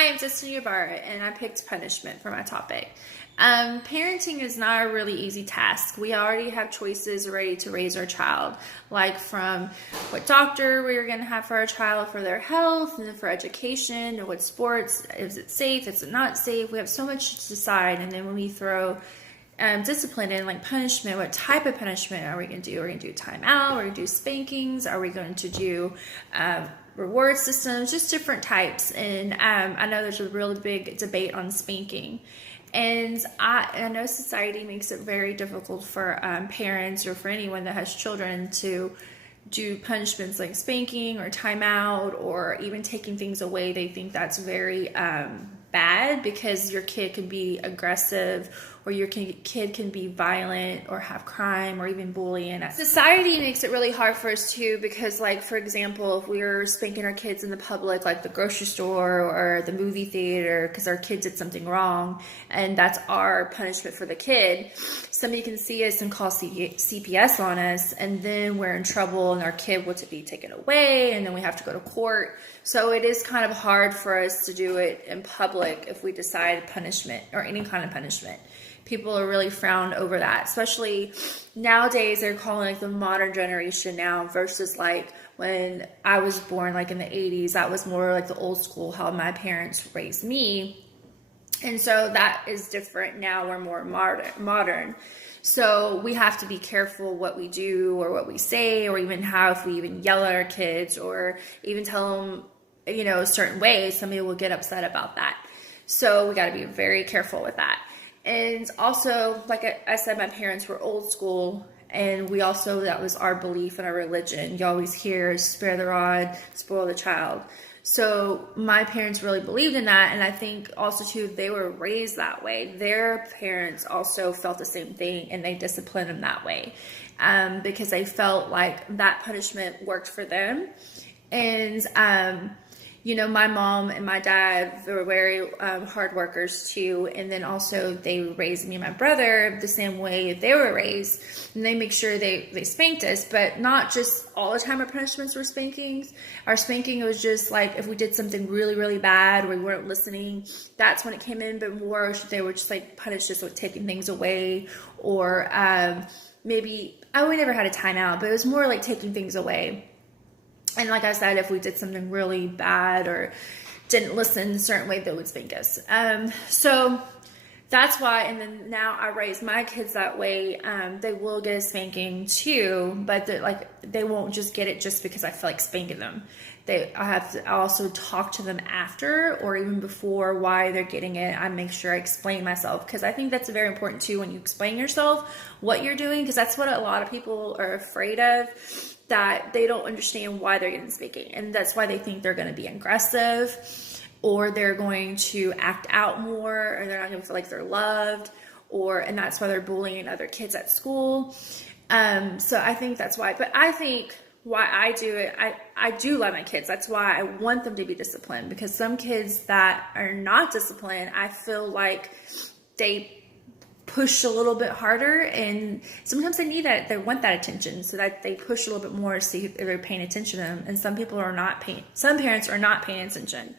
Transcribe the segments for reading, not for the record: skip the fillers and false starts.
Hi, I'm Destiny Ybarra, and I picked punishment for my topic. Parenting is not a really easy task. We already have choices ready to raise our child, like from what doctor we're going to have for our child for their health, and then for education, and what sports, is it safe, is it not safe? We have so much to decide, and then when we throw discipline in, like punishment, what type of punishment are we going to do? Are we going to do time out? Are we going to do spankings? Are we going to do reward systems? Just different types. And I know there's a really big debate on spanking. And I know society makes it very difficult for parents or for anyone that has children to do punishments like spanking or timeout or even taking things away. They think that's very bad because your kid can be aggressive or your kid can be violent or have crime or even bullying. Society makes it really hard for us too because, like, for example, if we're spanking our kids in the public, like the grocery store or the movie theater, because our kid did something wrong and that's our punishment for the kid, somebody can see us and call CPS on us, and then we're in trouble and our kid will be taken away and then we have to go to court. So it is kind of hard for us to do it in public if we decide punishment or any kind of punishment. People are really frowned over that, especially nowadays. They're calling like the modern generation now versus like when I was born, like in the 80s. That was more like the old school, how my parents raised me. And so that is different now. We're more modern. So we have to be careful what we do or what we say, or even how, if we even yell at our kids or even tell them, a certain way, somebody will get upset about that. So we got to be very careful with that. And also, like I said, my parents were old school, and we also, that was our belief in our religion. You always hear, spare the rod, spoil the child. So my parents really believed in that, and I think also too, they were raised that way. Their parents also felt the same thing, and they disciplined them that way because they felt like that punishment worked for them. And my mom and my dad were very hard workers too. And then also they raised me and my brother the same way they were raised. And they make sure they spanked us, but not just all the time our punishments were spankings. Our spanking was just like if we did something really, really bad or we weren't listening, that's when it came in. But more, they would just like punish us with taking things away or we never had a timeout, but it was more like taking things away. And like I said, if we did something really bad or didn't listen a certain way, they would spank us. So that's why, and then now I raise my kids that way. They will get a spanking too, but they won't just get it just because I feel like spanking them. I have to also talk to them after or even before why they're getting it. I make sure I explain myself because I think that's very important too when you explain yourself, what you're doing, because that's what a lot of people are afraid of, that they don't understand why they're getting spanking. And that's why they think they're going to be aggressive or they're going to act out more or they're not going to feel like they're loved and that's why they're bullying other kids at school. So I think that's why. But I think why I do it, I do love my kids. That's why I want them to be disciplined, because some kids that are not disciplined, I feel like they push a little bit harder, and sometimes they need that, they want that attention, so that they push a little bit more to see if they're paying attention to them. And some parents are not paying attention,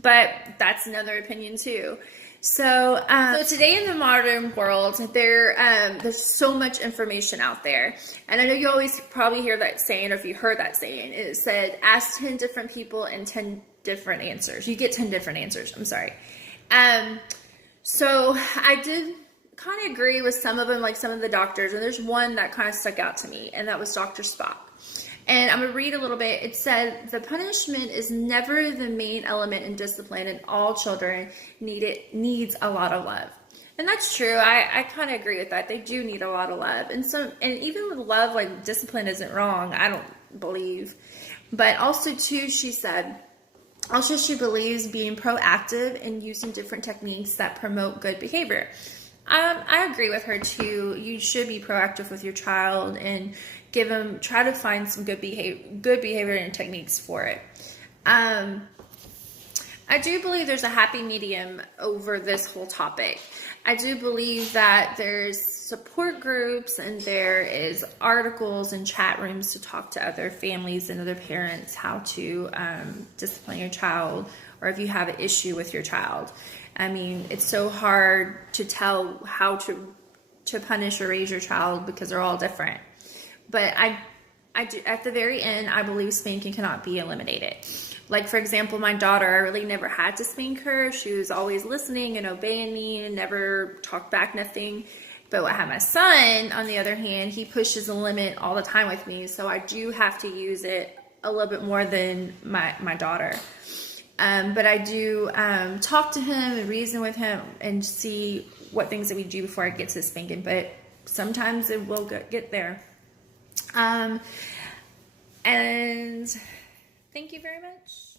but that's another opinion too. So today in the modern world, there's so much information out there. And I know you always probably hear that saying, or if you heard that saying, it said, ask 10 different people and 10 different answers. You get 10 different answers. I'm sorry. So I did kind of agree with some of them, like some of the doctors. And there's one that kind of stuck out to me, and that was Dr. Spock. And I'm going to read a little bit. It said, the punishment is never the main element in discipline, and all children needs a lot of love. And that's true. I kind of agree with that. They do need a lot of love. And even with love, like discipline isn't wrong, I don't believe. But also too, she said, also she believes being proactive and using different techniques that promote good behavior. I agree with her too. You should be proactive with your child and try to find some good behavior and techniques for it. I do believe there's a happy medium over this whole topic. I do believe that there's support groups and there is articles and chat rooms to talk to other families and other parents how to discipline your child or if you have an issue with your child. I mean, it's so hard to tell how to punish or raise your child because they're all different. But I do, at the very end, I believe spanking cannot be eliminated. Like, for example, my daughter, I really never had to spank her. She was always listening and obeying me and never talked back, nothing. But I have my son, on the other hand, he pushes the limit all the time with me. So I do have to use it a little bit more than my daughter. But I do talk to him and reason with him and see what things that we do before I get to spanking. But sometimes it will get there. And thank you very much.